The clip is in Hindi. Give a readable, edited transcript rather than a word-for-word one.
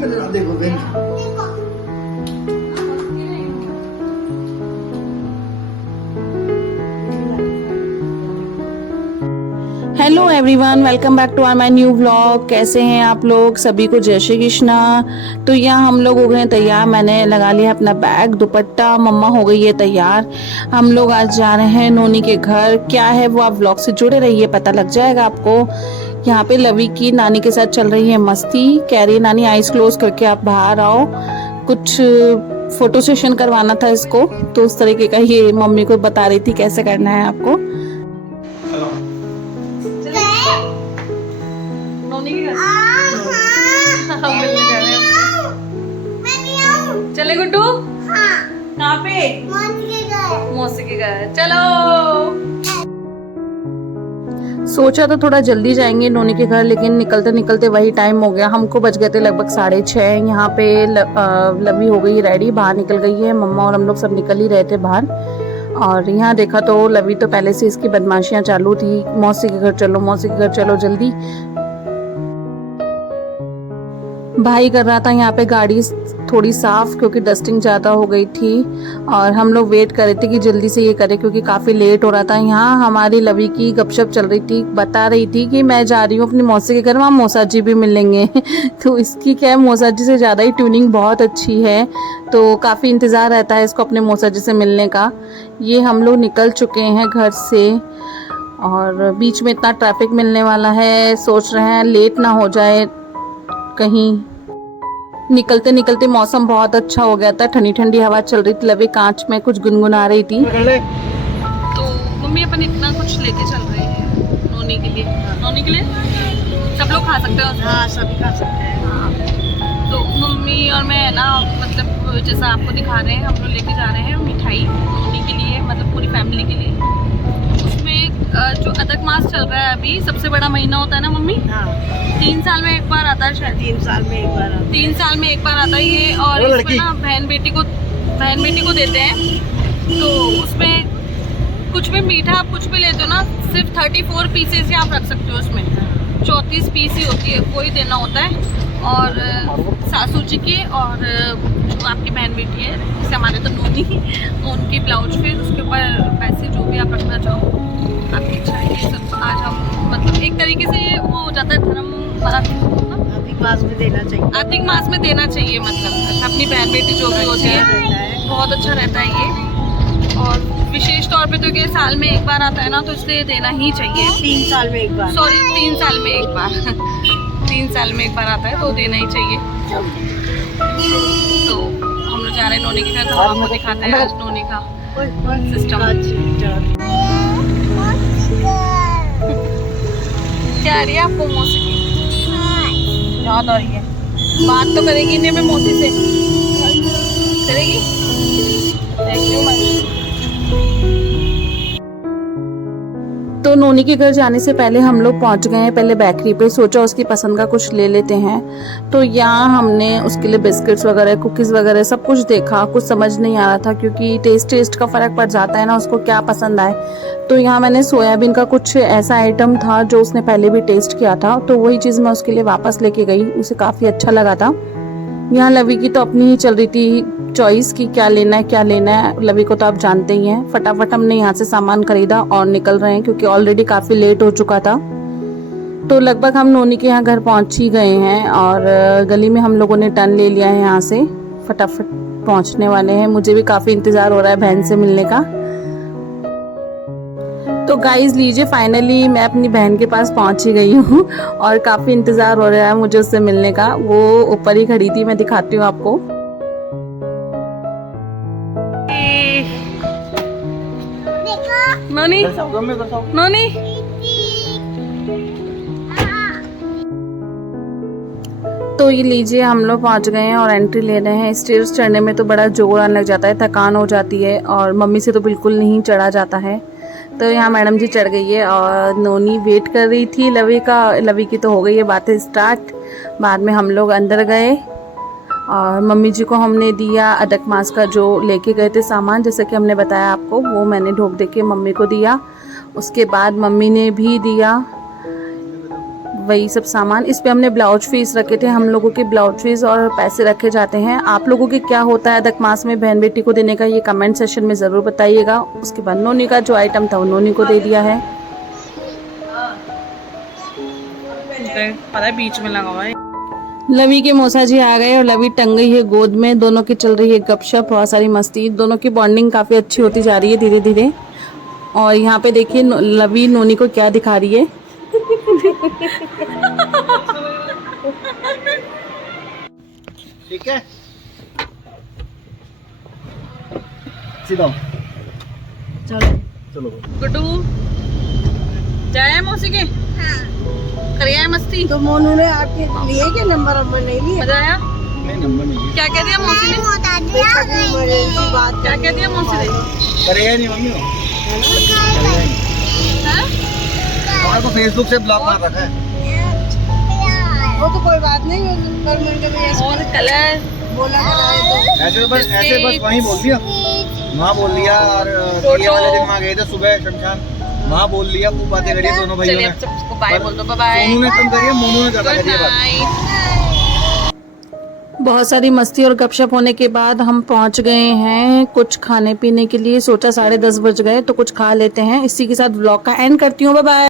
देखो hello everyone, welcome back to our my new vlog. कैसे हैं आप लोग? सभी को जय श्री कृष्णा। तो यहाँ हम लोग हो गए तैयार। मैंने लगा लिया अपना बैग, दुपट्टा, मम्मा हो गई है तैयार। हम लोग आज जा रहे हैं नोनी के घर। क्या है वो आप व्लॉग से जुड़े रहिए, पता लग जाएगा आपको। यहाँ पे लवी की नानी के साथ चल रही है मस्ती। कह रही है नानी आइज क्लोज करके आप बाहर आओ, कुछ फोटो सेशन करवाना था इसको। तो उस तरीके का ये मम्मी को बता रही थी कैसे करना है आपको। चले गुड्डू? कहाँ पे? मौसी के घर। चलो। सोचा तो थोड़ा जल्दी जाएंगे नोनी के घर, लेकिन निकलते निकलते वही टाइम हो गया। हमको बज गए थे लगभग 6:30। यहाँ पे लवी हो गई रेडी, बाहर निकल गई है। मम्मा और हम लोग सब निकल ही रहे थे बाहर। और यहाँ देखा तो लवी तो पहले से इसकी बदमाशियां चालू थी। मौसी के घर चलो, मौसी के घर चलो जल्दी। भाई कर रहा था यहाँ पे गाड़ी थोड़ी साफ, क्योंकि डस्टिंग ज़्यादा हो गई थी। और हम लोग वेट कर रहे थे कि जल्दी से ये करे, क्योंकि काफ़ी लेट हो रहा था। यहाँ हमारी लवी की गपशप चल रही थी, बता रही थी कि मैं जा रही हूँ अपनी मौसी के घर, वहाँ मौसा जी भी मिलेंगे। तो इसकी क्या है, मौसा जी से ज़्यादा ही ट्यूनिंग बहुत अच्छी है, तो काफ़ी इंतज़ार रहता है इसको अपने मौसा जी से मिलने का। ये हम लोग निकल चुके हैं घर से, और बीच में इतना ट्रैफिक मिलने वाला है, सोच रहे हैं लेट ना हो जाए कहीं। निकलते निकलते मौसम बहुत अच्छा हो गया था, ठंडी ठंडी हवा चल रही थी। लवी कांच में कुछ गुनगुना रही थी। तो मम्मी अपन इतना कुछ लेके चल रहे हैं नोनी के लिए। नोनी के लिए सब लोग खा सकते हो? हाँ, सभी खा सकते हैं। हाँ। तो मम्मी और मैं ना, मतलब जैसा आपको दिखा रहे हैं, हम लोग लेके जा रहे हैं मिठाई नोनी के लिए, मतलब पूरी फैमिली के लिए। उसमें जो अदक मास चल रहा है अभी, सबसे बड़ा महीना होता है ना मम्मी? हाँ। 3 साल में एक बार आता है शायद। 3 साल में एक बार। 3 साल में एक बार आता है ये। और इसमें ना बहन बेटी को देते हैं। तो उसमें कुछ भी मीठा आप कुछ भी लेते हो ना, सिर्फ 34 पीसेस ही आप रख सकते हो उसमें। 34 पीस ही होती है, कोई देना होता है। और सासू जी के और जो आपकी बहन बेटी है, जैसे हमारे तो नोनी, उनकी ब्लाउज, फिर उसके ऊपर पैसे जो भी आप रखना चाहो, आपकी इच्छा है। ये सब आज हम मतलब एक तरीके से वो हो जाता है धर्म वाला, अधिक मास में देना चाहिए। अधिक मास में देना चाहिए, मतलब अपनी बहन बेटी जो भी होती है, बहुत अच्छा रहता है ये। और विशेष तौर पे तो ये साल में एक बार आता है ना, तो इसलिए देना ही चाहिए। 3 साल में एक बार, सॉरी 3 साल में एक बार। 3 साल में एक बार आता है, तो देना ही चाहिए। तो हम लोग जा रहे हैं नोनी के घर, तो आपको दिखाते हैं आज नोनी का सिस्टम। क्या आ रही है आपको मौसी की याद आ रही है? बात तो करेगी नहीं मैं मौसी से? करेगी? Thank you much. तो नोनी के घर जाने से पहले हम लोग पहुंच गए हैं पहले बेकरी पे। सोचा उसकी पसंद का कुछ ले लेते हैं। तो यहाँ हमने उसके लिए बिस्किट्स वगैरह, कुकीज़ वगैरह सब कुछ देखा। कुछ समझ नहीं आ रहा था, क्योंकि टेस्ट का फ़र्क पड़ जाता है ना, उसको क्या पसंद आए। तो यहाँ मैंने सोयाबीन का कुछ ऐसा आइटम था जो उसने पहले भी टेस्ट किया था, तो वही चीज़ मैं उसके लिए वापस लेके गई। उसे काफ़ी अच्छा लगा था। यहाँ लवी की तो अपनी ही चल रही थी चॉइस की, क्या लेना है क्या लेना है। लवी को तो आप जानते ही हैं। फटाफट हमने यहाँ से सामान खरीदा और निकल रहे हैं, क्योंकि ऑलरेडी काफ़ी लेट हो चुका था। तो लगभग हम नोनी के यहाँ घर पहुँच ही गए हैं, और गली में हम लोगों ने टर्न ले लिया है। यहाँ से फटाफट पहुँचने वाले हैं। मुझे भी काफ़ी इंतज़ार हो रहा है बहन से मिलने का। तो गाइज लीजिए, फाइनली मैं अपनी बहन के पास पहुंच ही गई हूँ, और काफ़ी इंतज़ार हो रहा है मुझे उससे मिलने का। वो ऊपर ही खड़ी थी, मैं दिखाती हूँ आपको। नोनी, नोनी, तो ये लीजिए हम लोग पहुंच गए हैं और एंट्री ले रहे हैं। स्टेयर्स चढ़ने में तो बड़ा जोर आने लग जाता है, थकान हो जाती है, और मम्मी से तो बिल्कुल नहीं चढ़ा जाता है। तो यहाँ मैडम जी चढ़ गई है, और नोनी वेट कर रही थी लवी की तो हो गई है बातें स्टार्ट। बाद में हम लोग अंदर गए, और मम्मी जी को हमने दिया अदक मास का जो लेके गए थे सामान, जैसे कि हमने बताया आपको, वो मैंने ढोक दे के मम्मी को दिया। उसके बाद मम्मी ने भी दिया वही सब सामान। इस पे हमने ब्लाउज फीस रखे थे, हम लोगों के ब्लाउज फीस और पैसे रखे जाते हैं। आप लोगों के क्या होता है अधिक मास में बहन बेटी को देने का, ये कमेंट सेशन में ज़रूर बताइएगा। उसके बाद नोनी का जो आइटम था वो नोनी को दे दिया है। पता है बीच में लगा हुआ है। लवी के मौसा जी आ गए और लवी टंग गई है गोद में। दोनों की चल रही है गपशप, बहुत सारी मस्ती। दोनों की बॉन्डिंग काफ़ी अच्छी होती जा रही है धीरे धीरे। और यहाँ पे देखिए लवी नोनी को क्या दिखा रही है। ठीक है, सीधा चलो चलो। गुड्डू जाए मौसी के करिए मस्ती। तो मोनू ने आपके लिए के नंबर अम्मा नहीं लिए? मजा आया? नहीं नंबर नहीं है। क्या कह दिया मौसी ने? इमरजेंसी बात क्या कह दिया मौसी ने? करेगा नहीं मम्मी वो, हमारे को फेसबुक से ब्लॉक मार रखा है। वो तो कोई बात नहीं, पर मुझे भी ऐसे और कलर बोला कराए तो ऐसे बस वहीं बोल दिया, वहाँ बोल दिया। और ये वाले दिन वहाँ गए थे सुबह शमशान, वहाँ बोल लिया, खूब बातें करी दोनों भाइयों चलिए ने। अब सबको बाय बोल दो, बाय। सोनू ने कम करी, मोनू ने ज्यादा करी है बात। बहुत सारी मस्ती और गपशप होने के बाद हम पहुंच गए हैं कुछ खाने पीने के लिए। सोचा 10:30 बज गए तो कुछ खा लेते हैं। इसी के साथ व्लॉग का एंड करती हूँ। Bye bye.